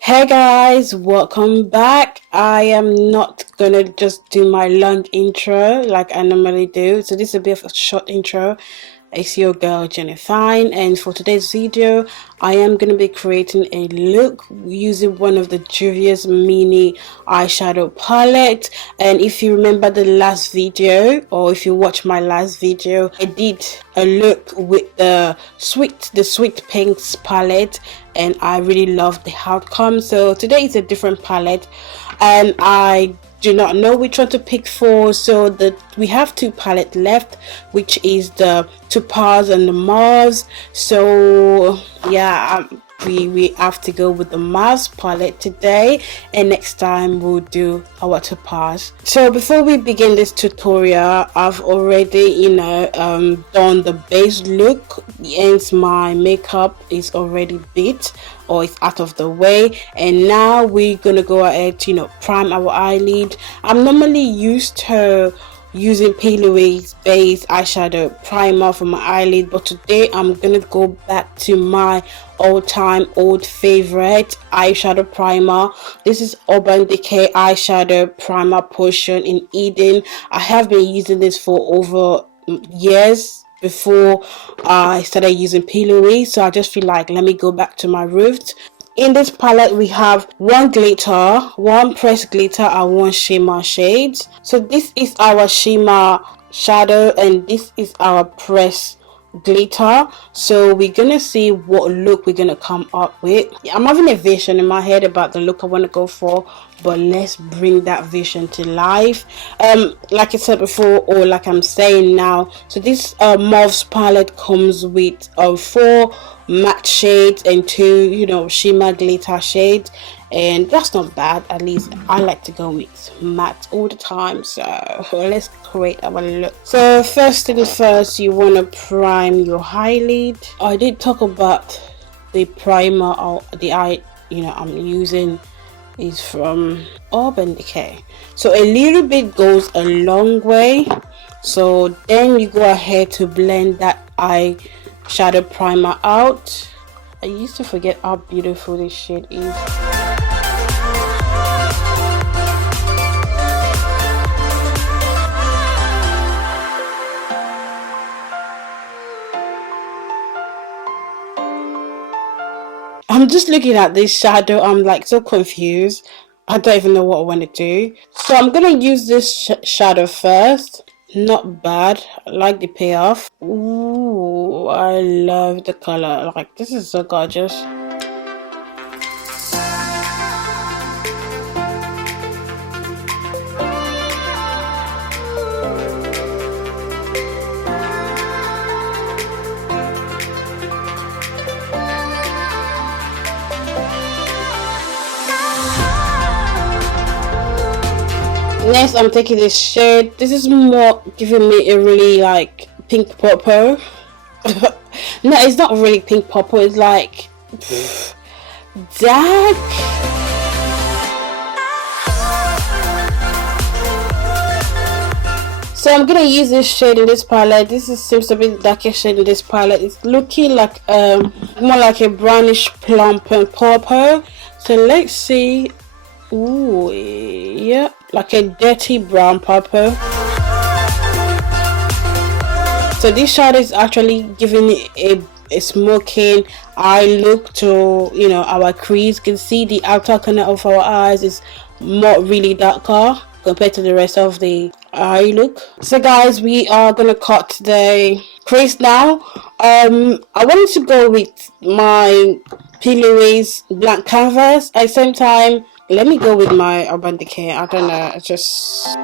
Hey guys, welcome back. I am not gonna just do my long intro like I normally do, so this is a bit of a short intro. It's your girl Jennifer, and for today's video I am going to be creating a look using one of the Juvia'S mini eyeshadow palette. And if you remember the last video, or if you watch my last video, I did a look with the sweet pinks palette, and I really loved the outcome. So today is a different palette, and I do not know which one to pick for, so we have two palettes left, which is the Taupes and the Mauves. So yeah, we have to go with the Mauves palette today, and next time we'll do our Taupes. So before we begin this tutorial, I've already done the base look, and my makeup is already beat, or it's out of the way, and now we're gonna go ahead to prime our eyelid. I'm normally used to using Mauves base eyeshadow primer for my eyelid, but today I'm gonna go back to my all-time old favorite eyeshadow primer. This is Urban Decay eyeshadow primer potion in Eden. I have been using this for over years before I started using Mauves, so I just feel like let me go back to my roots. In this palette we have one glitter, one pressed glitter, and one shimmer shades. So this is our shimmer shadow and this is our pressed glitter. So we're gonna see what look we're gonna come up with. I'm having a vision in my head about the look I want to go for, but let's bring that vision to life. Like I said before, or like I'm saying now, so this Mauves palette comes with 4 matte shades and 2 shimmer glitter shades, and that's not bad. At least I like to go with matte all the time. So let's create our look. So first things first, you want to prime your eyelid. I did talk about the primer, or the eye I'm using is from Urban Decay, so a little bit goes a long way. So then you go ahead to blend that eyeshadow primer out. I used to forget how beautiful this shade is. I'm just looking at this shadow, I'm like so confused. I don't even know what I want to do. So I'm gonna use this shadow first. Not bad. I like the payoff. Ooh, I love the color. Like, this is so gorgeous. Next, I'm taking this shade. This is more giving me a really like pink purple. No, it's not really pink purple. It's like dark. So I'm gonna use this shade in this palette. Seems to be the darkest shade in this palette. It's looking like more like a brownish plump and purple. So let's see. Ooh, yeah, like a dirty brown purple. So this shadow is actually giving it a smoking eye look to our crease. You can see the outer corner of our eyes is more really darker compared to the rest of the eye look. So guys, we are gonna cut the crease now. I wanted to go with my Mauves blank canvas. At the same time, let me go with my Urban Decay. I don't know, it's just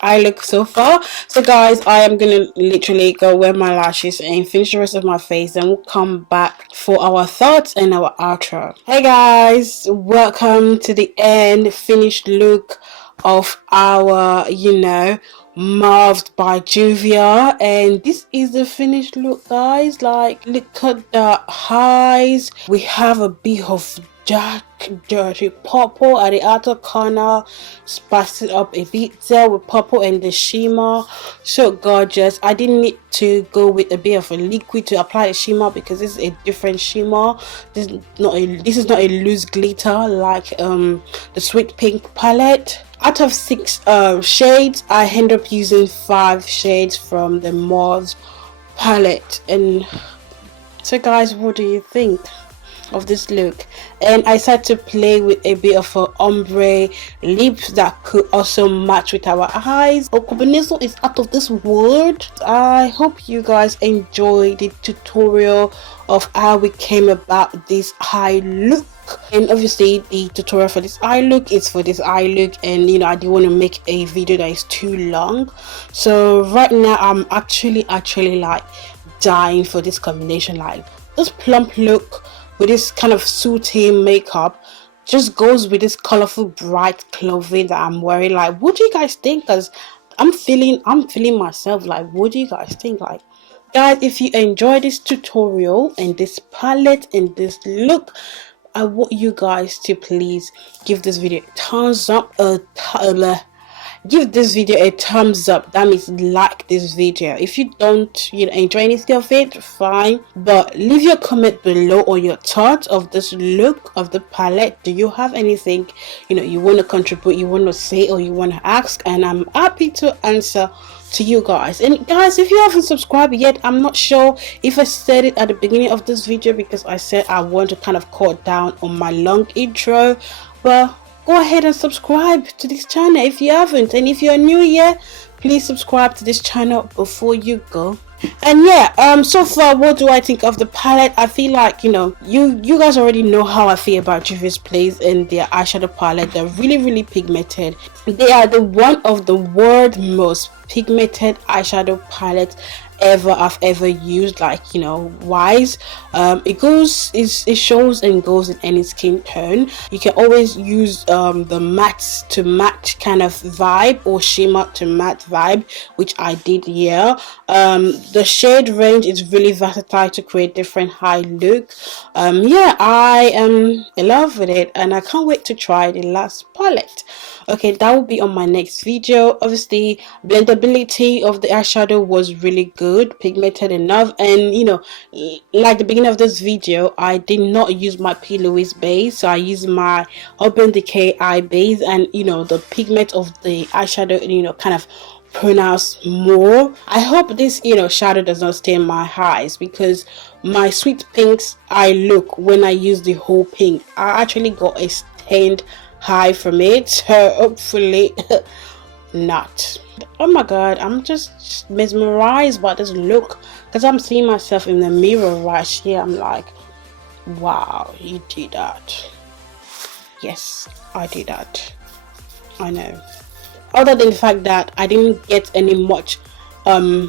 eye look so far. So guys, I am gonna literally go wear my lashes and finish the rest of my face, and we'll come back for our thoughts and our outro. Hey guys, welcome to the end finished look of our, you know, Mauves by Juvia, and this is the finished look, guys. Like, look at the highs. We have a bit of dark dirty purple at the outer corner, spice it up a bit there with purple and the shimmer. So gorgeous. I didn't need to go with a bit of a liquid to apply the shimmer because this is a different shimmer. This is not a loose glitter like the Sweet Pink palette. Out of 6 shades, I end up using 5 shades from the Mauves palette. And so guys, what do you think of this look? And I started to play with a bit of a ombre lips that could also match with our eyes. Our combination is out of this world. I hope you guys enjoy the tutorial of how we came about this eye look. And obviously the tutorial for this eye look is for this eye look, and you know, I didn't want to make a video that is too long. So right now I'm actually like dying for this combination. Like, this plump look with this kind of soothing makeup just goes with this colorful bright clothing that I'm wearing. Like, what do you guys think? Because I'm feeling myself. Like, what do you guys think? Like, guys, if you enjoy this tutorial and this palette and this look, I want you guys to please give this video a thumbs up. Give this video a thumbs up. That means like this video. If you don't, you know, enjoy anything of it, fine, but leave your comment below on your thoughts of this look of the palette. Do you have anything, you know, you want to contribute, you want to say, or you want to ask? And I'm happy to answer to you guys. And guys, if you haven't subscribed yet, I'm not sure if I said it at the beginning of this video because I said I want to kind of cut down on my long intro, but go ahead and subscribe to this channel if you haven't. And if you're new here, please subscribe to this channel before you go. And yeah, so far, what do I think of the palette? I feel like, you know, you guys already know how I feel about Juvia'S Place and their eyeshadow palette. They're really pigmented. They are one of the world's most pigmented eyeshadow palettes I've ever used. Like, you know, wise, it shows and goes in any skin tone. You can always use the matte to matte kind of vibe or shimmer to matte vibe, which I did here. The shade range is really versatile to create different high look. Yeah, I am in love with it and I can't wait to try the last palette. Okay, that will be on my next video. Obviously, blendability of the eyeshadow was really good, pigmented enough, and you know, like the beginning of this video, I did not use my P. Louise base, so I used my Urban Decay eye base, and you know, the pigment of the eyeshadow, you know, kind of pronounced more. I hope this, you know, shadow does not stain my eyes, because my Sweet Pink's eye look, when I used the whole pink, I actually got a stained eye from it, so hopefully not. Oh my god, I'm just mesmerized by this look because I'm seeing myself in the mirror right here. I'm like, wow, you did that. Yes, I did that. I know. Other than the fact that I didn't get any much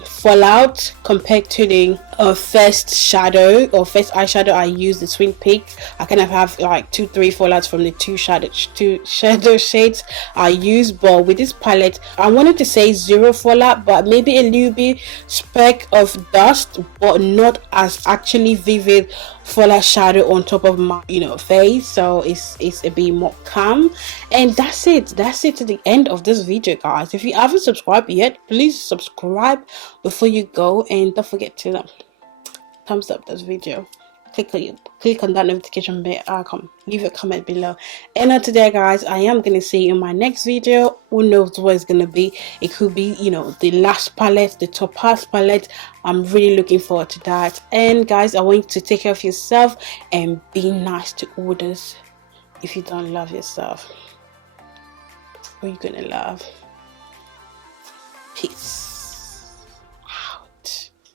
fallout compared to the first shadow or first eyeshadow I used, the Sweet Pink. I kind of have like 2-3 fallouts from the two shadow shades I used, but with this palette I wanted to say 0 fallout, but maybe a little bit speck of dust, but not as actually vivid fallout shadow on top of my, you know, face. So it's a bit more calm. And that's it to the end of this video, guys. If you haven't subscribed yet, please subscribe before you go, and don't forget to thumbs up this video, click on that notification bell, leave a comment below. And today, guys, I am gonna see you in my next video. Who knows what it's gonna be? It could be, you know, the last palette, the Taupes palette. I'm really looking forward to that. And guys, I want you to take care of yourself and be nice to others. If you don't love yourself, who are you gonna love? Peace.